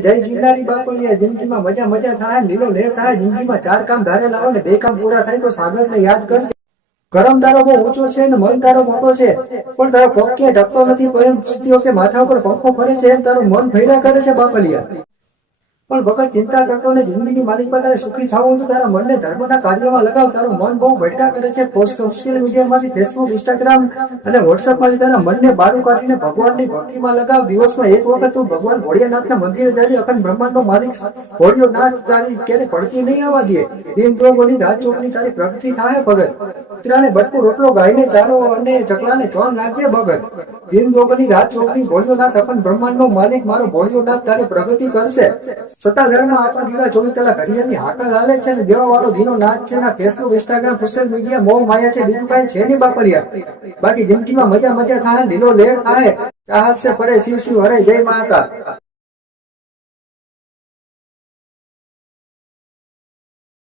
જય ગિરનારી બાપલિયા, જિંદગીમાં મજા મજા થાય, લીલો લેર થાય, જિંદગીમાં 4 કામ ધારે લાવો ને 2 કામ પૂરા થાય તો સાગરને યાદ કરજે. કરમ તારો બહુ ઊંચો છે ને મન તારો મોટો છે, પણ તારો પગ ક્યાંય ઢકતો નથી. તો એમ સ્થિતિઓ કે માથા ઉપર પંખો ફરે છે એમ તારું મન ફર્યા કરે છે બાપલિયા. પણ વખત ચિંતા કરતો ને જિંદગીની માલિકમાં તારે સુખી થવું તો તારા મનને ધર્મના કાર્યમાં લગાવ. તારું મન બહુ ભટકા કરે છે. સોશિયલ મીડિયામાંથી ફેસબુક, ઇન્સ્ટાગ્રામ અને વોટ્સઅપમાંથી તારા મનને બારું કાઢીને ભગવાનની ભક્તિમાં લગાવ. દિવસમાં એક વખત તું ભગવાન ભોળિયાનાથના મંદિરે જજે. અખંડ બ્રહ્માંડનો માલિક ભોળિયોનાથ તારી ક્યારે પડતી નહીં આવવા દે. દિન જોગોની રાત ચોકની તારી પ્રગતિ થાય ભગત. કૂતરાને બટકું રોટલો ગાયને ચારો અને ચકલાને ચોન નાખજે ભગત. દિન જોગની રાત ચોકની ભોળિયોનાથ અખંડ બ્રહ્માંડનો માલિક મારો ભોળિયોનાથ તારી પ્રગતિ કરશે. સત્તાધારમાં આપણા દીવા 24 કલાક હરિયાની હાકલ હાલે છે ને દેવા વાળો ધીનો નાચ છે ને ફેસબુક, ઇન્સ્ટાગ્રામ, સોશિયલ મીડિયા મોહ માયા છે, બીજું કાંઈ છે નહીં બાપલિયા. બાકી જિંદગીમાં મજા મજા થાય, લીલો લેર થાય, ચાહત સે પડે શિવ શિવ હરે જય મહાકાલ.